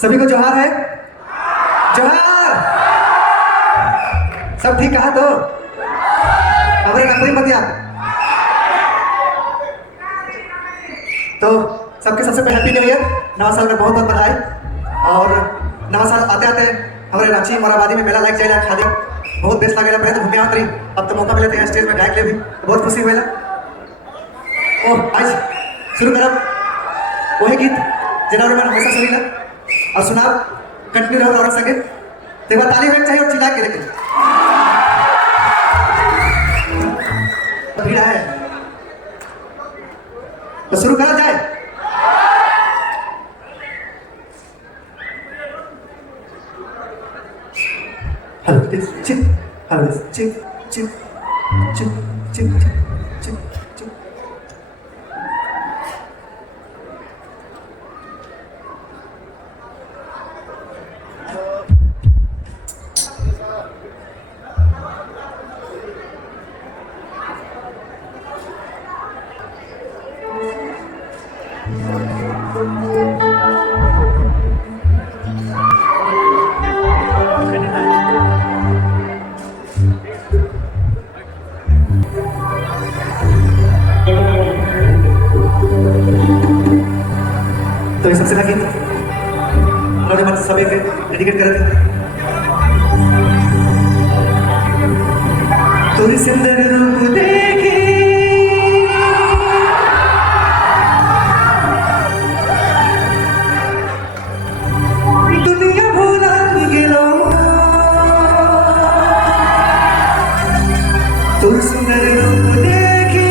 सभी को जोहार है। जोहार। सब ठीक कहा तो हमारे नकली मत यार। तो सबके सबसे पहले हैप्पी न्यू ईयर, नवा साल में बहुत बहुत बधाई। और नवा साल आते आते हमारे रांची मोराबादी में मेला लग जाएगा, खादी बहुत बेस्ट लगेगा। पहले तो घूमे आते रही, अब तो मौका मिले थे स्टेज में गायक ले भी बहुत खुशी हुई। आज शुरू करब वही गीत जिन्होंने मैंने हमेशा सुनी ना और सुना कंटिन्यू रहो और संगे तो ताली होनी चाहिए और चिल्ला के। लेकिन भीड़ है तो शुरू करा जाए। Hello chip hello chip chip chip chip chip chip. तो ये सबसे पहले गीत हमारे मन सभी के डेडिकेट कर थे। तुझे सुंदर रूप देखे दुनिया भूला गेलो, तुझे सुंदर रूप देखे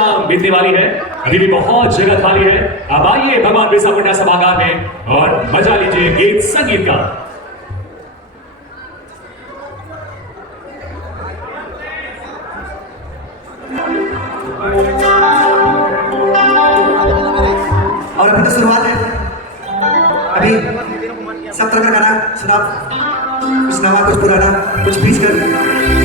शाम बीतने वाली है, अभी भी बहुत जगह खाली है। अब आइए भगवान बिरसा मुंडा सभागार में और मजा लीजिए गीत संगीत का। और अभी तो शुरुआत है, अभी सब तरह का गाना सुना, कुछ नवा कुछ पुराना कुछ बीच कर